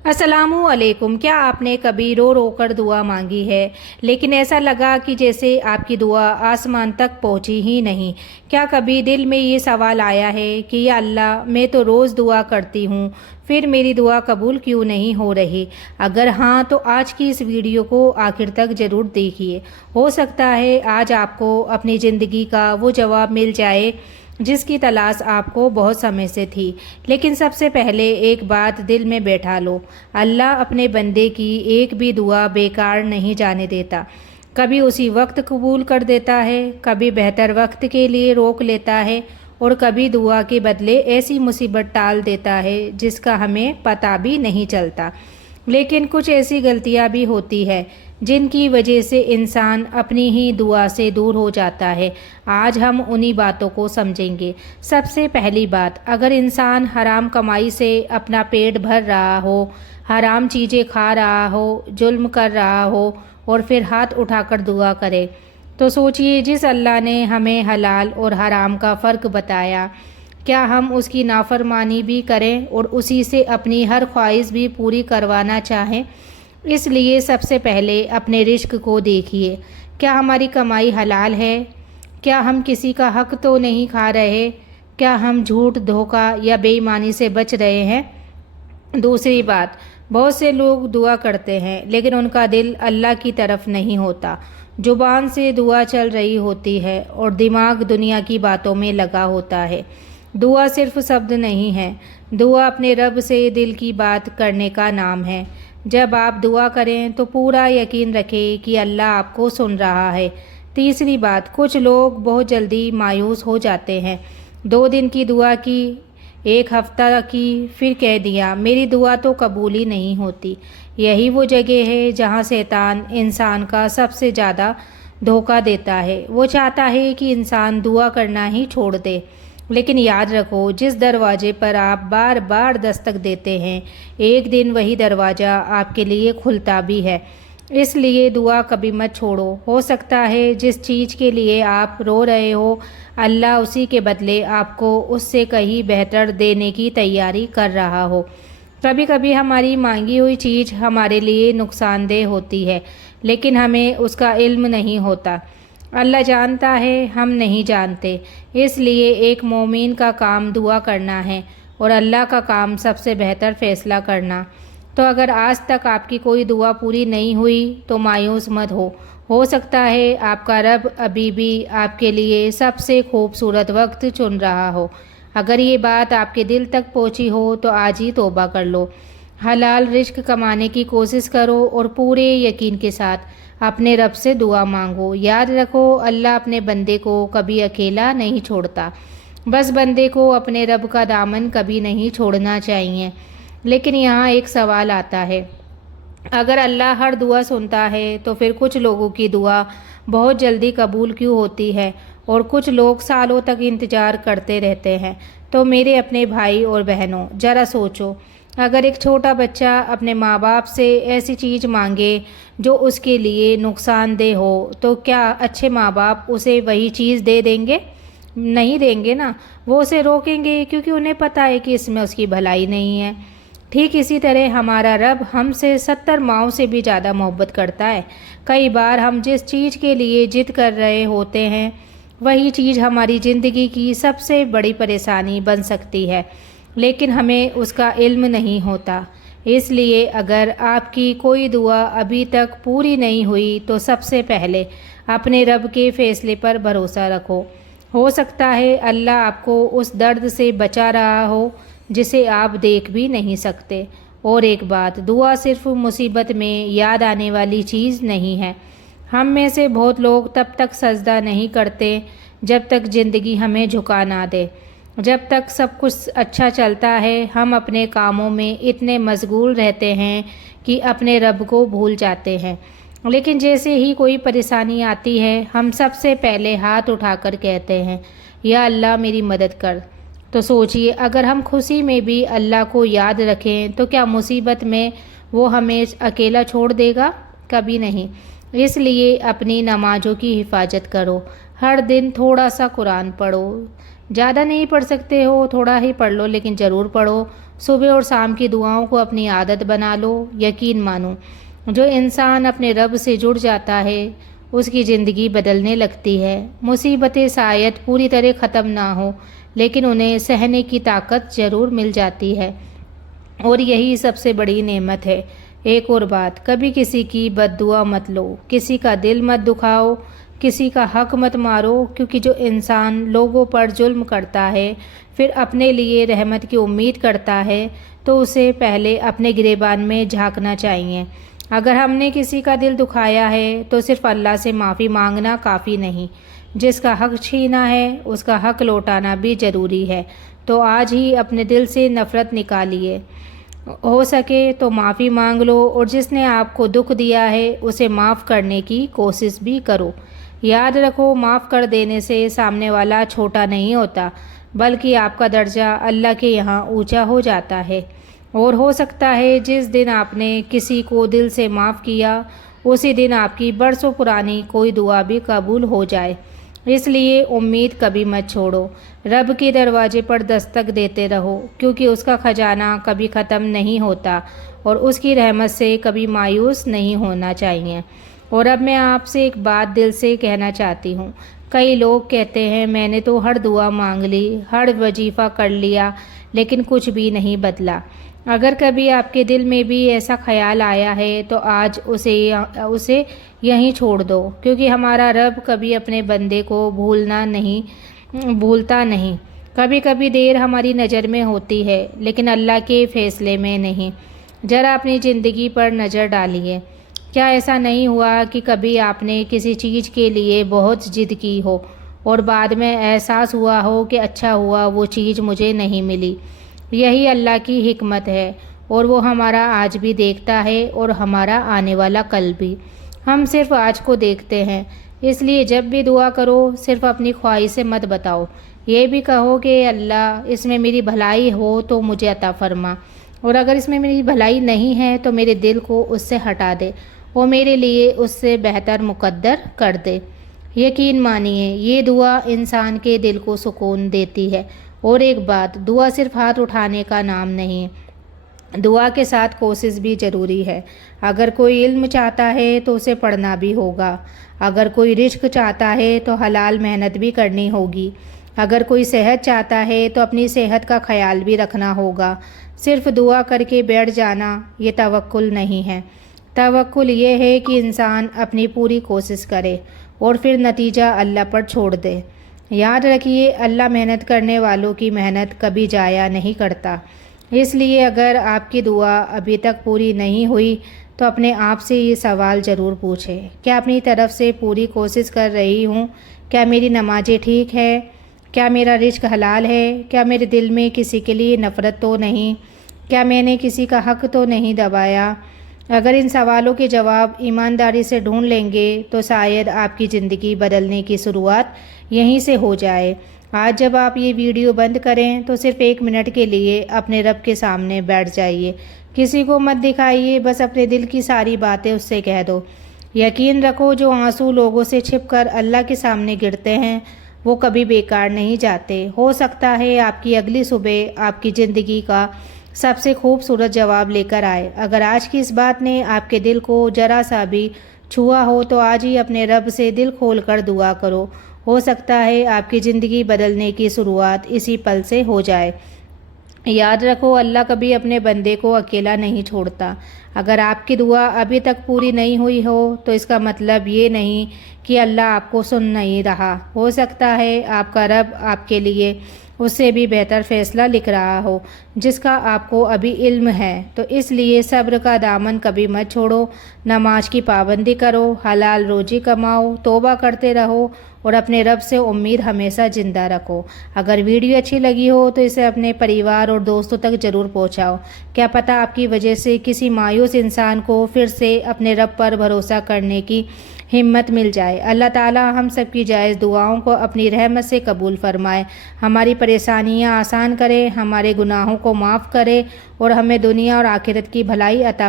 अस्सलामुअलैकुम। क्या आपने कभी रो रो कर दुआ मांगी है, लेकिन ऐसा लगा कि जैसे आपकी दुआ आसमान तक पहुंची ही नहीं? क्या कभी दिल में ये सवाल आया है कि या अल्लाह, मैं तो रोज़ दुआ करती हूँ, फिर मेरी दुआ कबूल क्यों नहीं हो रही? अगर हाँ, तो आज की इस वीडियो को आखिर तक ज़रूर देखिए। हो सकता है आज आपको अपनी ज़िंदगी का वो जवाब मिल जाए जिसकी तलाश आपको बहुत समय से थी। लेकिन सबसे पहले एक बात दिल में बैठा लो, अल्लाह अपने बंदे की एक भी दुआ बेकार नहीं जाने देता। कभी उसी वक्त कबूल कर देता है, कभी बेहतर वक्त के लिए रोक लेता है, और कभी दुआ के बदले ऐसी मुसीबत टाल देता है जिसका हमें पता भी नहीं चलता। लेकिन कुछ ऐसी गलतियां भी होती है जिनकी वजह से इंसान अपनी ही दुआ से दूर हो जाता है। आज हम उन्हीं बातों को समझेंगे। सबसे पहली बात, अगर इंसान हराम कमाई से अपना पेट भर रहा हो, हराम चीज़ें खा रहा हो, जुल्म कर रहा हो और फिर हाथ उठाकर दुआ करे, तो सोचिए जिस अल्लाह ने हमें हलाल और हराम का फ़र्क बताया, क्या हम उसकी नाफरमानी भी करें और उसी से अपनी हर ख्वाहिश भी पूरी करवाना चाहें? इसलिए सबसे पहले अपने रिस्क को देखिए। क्या हमारी कमाई हलाल है? क्या हम किसी का हक तो नहीं खा रहे? क्या हम झूठ, धोखा या बेईमानी से बच रहे हैं? दूसरी बात, बहुत से लोग दुआ करते हैं लेकिन उनका दिल अल्लाह की तरफ नहीं होता। जुबान से दुआ चल रही होती है और दिमाग दुनिया की बातों में लगा होता है। दुआ सिर्फ शब्द नहीं है, दुआ अपने रब से दिल की बात करने का नाम है। जब आप दुआ करें तो पूरा यकीन रखें कि अल्लाह आपको सुन रहा है। तीसरी बात, कुछ लोग बहुत जल्दी मायूस हो जाते हैं। 2 दिन की दुआ की, एक हफ्ता की, फिर कह दिया मेरी दुआ तो कबूल ही नहीं होती। यही वो जगह है जहाँ शैतान इंसान का सबसे ज़्यादा धोखा देता है। वो चाहता है कि इंसान दुआ करना ही छोड़ दे। लेकिन याद रखो, जिस दरवाजे पर आप बार बार दस्तक देते हैं, एक दिन वही दरवाज़ा आपके लिए खुलता भी है। इसलिए दुआ कभी मत छोड़ो। हो सकता है जिस चीज़ के लिए आप रो रहे हो, अल्लाह उसी के बदले आपको उससे कहीं बेहतर देने की तैयारी कर रहा हो। कभी कभी हमारी मांगी हुई चीज़ हमारे लिए नुकसानदेह होती है, लेकिन हमें उसका इल्म नहीं होता। अल्लाह जानता है, हम नहीं जानते। इसलिए एक मोमिन का काम दुआ करना है और अल्लाह का काम सबसे बेहतर फ़ैसला करना। तो अगर आज तक आपकी कोई दुआ पूरी नहीं हुई तो मायूस मत हो सकता है आपका रब अभी भी आपके लिए सबसे खूबसूरत वक्त चुन रहा हो। अगर ये बात आपके दिल तक पहुंची हो तो आज ही तौबा कर लो। हलाल रिस्क कमाने की कोशिश करो और पूरे यकीन के साथ अपने रब से दुआ मांगो। याद रखो, अल्लाह अपने बंदे को कभी अकेला नहीं छोड़ता। बस बंदे को अपने रब का दामन कभी नहीं छोड़ना चाहिए। लेकिन यहाँ एक सवाल आता है, अगर अल्लाह हर दुआ सुनता है तो फिर कुछ लोगों की दुआ बहुत जल्दी कबूल क्यों होती है और कुछ लोग सालों तक इंतज़ार करते रहते हैं? तो मेरे अपने भाई और बहनों, ज़रा सोचो, अगर एक छोटा बच्चा अपने माँ बाप से ऐसी चीज़ मांगे जो उसके लिए नुकसानदेह हो, तो क्या अच्छे माँ बाप उसे वही चीज़ दे देंगे? नहीं देंगे ना। वो उसे रोकेंगे क्योंकि उन्हें पता है कि इसमें उसकी भलाई नहीं है। ठीक इसी तरह हमारा रब हमसे 70 माओं से भी ज़्यादा मोहब्बत करता है। कई बार हम जिस चीज़ के लिए जिद कर रहे होते हैं, वही चीज़ हमारी ज़िंदगी की सबसे बड़ी परेशानी बन सकती है, लेकिन हमें उसका इल्म नहीं होता। इसलिए अगर आपकी कोई दुआ अभी तक पूरी नहीं हुई तो सबसे पहले अपने रब के फ़ैसले पर भरोसा रखो। हो सकता है अल्लाह आपको उस दर्द से बचा रहा हो जिसे आप देख भी नहीं सकते। और एक बात, दुआ सिर्फ मुसीबत में याद आने वाली चीज़ नहीं है। हम में से बहुत लोग तब तक सजदा नहीं करते जब तक ज़िंदगी हमें झुका ना दे। जब तक सब कुछ अच्छा चलता है, हम अपने कामों में इतने मशगूल रहते हैं कि अपने रब को भूल जाते हैं। लेकिन जैसे ही कोई परेशानी आती है, हम सबसे पहले हाथ उठाकर कहते हैं, या अल्लाह मेरी मदद कर। तो सोचिए, अगर हम खुशी में भी अल्लाह को याद रखें तो क्या मुसीबत में वो हमें अकेला छोड़ देगा? कभी नहीं। इसलिए अपनी नमाज़ों की हिफाजत करो। हर दिन थोड़ा सा कुरान पढ़ो। ज़्यादा नहीं पढ़ सकते हो, थोड़ा ही पढ़ लो, लेकिन ज़रूर पढ़ो। صبح اور شام کی دعاؤں کو اپنی عادت بنا لو. یقین مانو، جو انسان اپنے رب سے جڑ جاتا ہے اس کی زندگی بدلنے لگتی ہے. مصیبتیں شاید پوری طرح ختم نہ ہو لیکن انہیں سہنے کی طاقت ضرور مل جاتی ہے، اور یہی سب سے بڑی نعمت ہے. ایک اور بات، کبھی کسی کی بد دعا مت لو، کسی کا دل مت دکھاؤ، کسی کا حق مت مارو، کیونکہ جو انسان لوگوں پر ظلم کرتا ہے پھر اپنے لیے رحمت کی امید کرتا ہے تو اسے پہلے اپنے گریبان میں جھانکنا چاہیے. اگر ہم نے کسی کا دل دکھایا ہے تو صرف اللہ سے معافی مانگنا کافی نہیں، جس کا حق چھینا ہے اس کا حق لوٹانا بھی ضروری ہے. تو آج ہی اپنے دل سے نفرت نکالیے، ہو سکے تو معافی مانگ لو، اور جس نے آپ کو دکھ دیا ہے اسے معاف کرنے کی کوشش بھی کرو. یاد رکھو، معاف کر دینے سے سامنے والا چھوٹا نہیں ہوتا بلکہ آپ کا درجہ اللہ کے یہاں اونچا ہو جاتا ہے. اور ہو سکتا ہے جس دن آپ نے کسی کو دل سے معاف کیا اسی دن آپ کی برسوں پرانی کوئی دعا بھی قبول ہو جائے. اس لیے امید کبھی مت چھوڑو، رب کے دروازے پر دستک دیتے رہو، کیونکہ اس کا خزانہ کبھی ختم نہیں ہوتا اور اس کی رحمت سے کبھی مایوس نہیں ہونا چاہیے. اور اب میں آپ سے ایک بات دل سے کہنا چاہتی ہوں. کئی لوگ کہتے ہیں میں نے تو ہر دعا مانگ لی، ہر وظیفہ کر لیا لیکن کچھ بھی نہیں بدلا. اگر کبھی آپ کے دل میں بھی ایسا خیال آیا ہے تو آج اسے یہیں چھوڑ دو، کیونکہ ہمارا رب کبھی اپنے بندے کو بھولتا نہیں. کبھی کبھی دیر ہماری نظر میں ہوتی ہے لیکن اللہ کے فیصلے میں نہیں. ذرا اپنی زندگی پر نظر ڈالیے. کیا ایسا نہیں ہوا کہ کبھی آپ نے کسی چیز کے لیے بہت ضد کی ہو اور بعد میں احساس ہوا ہو کہ اچھا ہوا وہ چیز مجھے نہیں ملی؟ یہی اللہ کی حکمت ہے، اور وہ ہمارا آج بھی دیکھتا ہے اور ہمارا آنے والا کل بھی. ہم صرف آج کو دیکھتے ہیں، اس لیے جب بھی دعا کرو صرف اپنی خواہش سے مت بتاؤ. یہ بھی کہو کہ اللہ اس میں میری بھلائی ہو تو مجھے عطا فرما، اور اگر اس میں میری بھلائی نہیں ہے تو میرے دل کو اس سے ہٹا دے اور میرے لیے اس سے بہتر مقدر کر دے. یقین مانیے یہ دعا انسان کے دل کو سکون دیتی ہے. اور ایک بات، دعا صرف ہاتھ اٹھانے کا نام نہیں، دعا کے ساتھ کوشش بھی ضروری ہے. اگر کوئی علم چاہتا ہے تو اسے پڑھنا بھی ہوگا، اگر کوئی رزق چاہتا ہے تو حلال محنت بھی کرنی ہوگی، اگر کوئی صحت چاہتا ہے تو اپنی صحت کا خیال بھی رکھنا ہوگا. صرف دعا کر کے بیٹھ جانا یہ توکل نہیں ہے. توکل یہ ہے کہ انسان اپنی پوری کوشش کرے اور پھر نتیجہ اللہ پر چھوڑ دے. یاد رکھیے، اللہ محنت کرنے والوں کی محنت کبھی ضائع نہیں کرتا. اس لیے اگر آپ کی دعا ابھی تک پوری نہیں ہوئی تو اپنے آپ سے یہ سوال ضرور پوچھیں، کیا اپنی طرف سے پوری کوشش کر رہی ہوں؟ کیا میری نمازیں ٹھیک ہے؟ کیا میرا رزق حلال ہے؟ کیا میرے دل میں کسی کے لیے نفرت تو نہیں؟ کیا میں نے کسی کا حق تو نہیں دبایا؟ اگر ان سوالوں کے جواب ایمانداری سے ڈھونڈ لیں گے تو شاید آپ کی زندگی بدلنے کی شروعات یہیں سے ہو جائے. آج جب آپ یہ ویڈیو بند کریں تو صرف 1 منٹ کے لیے اپنے رب کے سامنے بیٹھ جائیے. کسی کو مت دکھائیے، بس اپنے دل کی ساری باتیں اس سے کہہ دو. یقین رکھو، جو آنسو لوگوں سے چھپ کر اللہ کے سامنے گرتے ہیں وہ کبھی بیکار نہیں جاتے. ہو سکتا ہے آپ کی اگلی صبح آپ کی زندگی کا سب سے خوبصورت جواب لے کر آئے. اگر آج کی اس بات نے آپ کے دل کو ذرا سا بھی چھوا ہو تو آج ہی اپنے رب سے دل کھول کر دعا کرو. ہو سکتا ہے آپ کی زندگی بدلنے کی شروعات اسی پل سے ہو جائے. یاد رکھو، اللہ کبھی اپنے بندے کو اکیلا نہیں چھوڑتا. اگر آپ کی دعا ابھی تک پوری نہیں ہوئی ہو تو اس کا مطلب یہ نہیں کہ اللہ آپ کو سن نہیں رہا. ہو سکتا ہے آپ کا رب آپ کے لیے اس سے بھی بہتر فیصلہ لکھ رہا ہو جس کا آپ کو ابھی علم ہے. تو اس لیے صبر کا دامن کبھی مت چھوڑو. نماز کی پابندی کرو، حلال روزی کماؤ، توبہ کرتے رہو اور اپنے رب سے امید ہمیشہ زندہ رکھو. اگر ویڈیو اچھی لگی ہو تو اسے اپنے پریوار اور دوستوں تک ضرور پہنچاؤ. کیا پتہ آپ کی وجہ سے کسی مایوس انسان کو پھر سے اپنے رب پر بھروسہ کرنے کی ہمت مل جائے. اللہ تعالی ہم سب کی جائز دعاؤں کو اپنی رحمت سے قبول فرمائے، ہماری پریشانیاں آسان کرے، ہمارے گناہوں کو معاف کرے اور ہمیں دنیا اور آخرت کی بھلائی عطا فرمائے.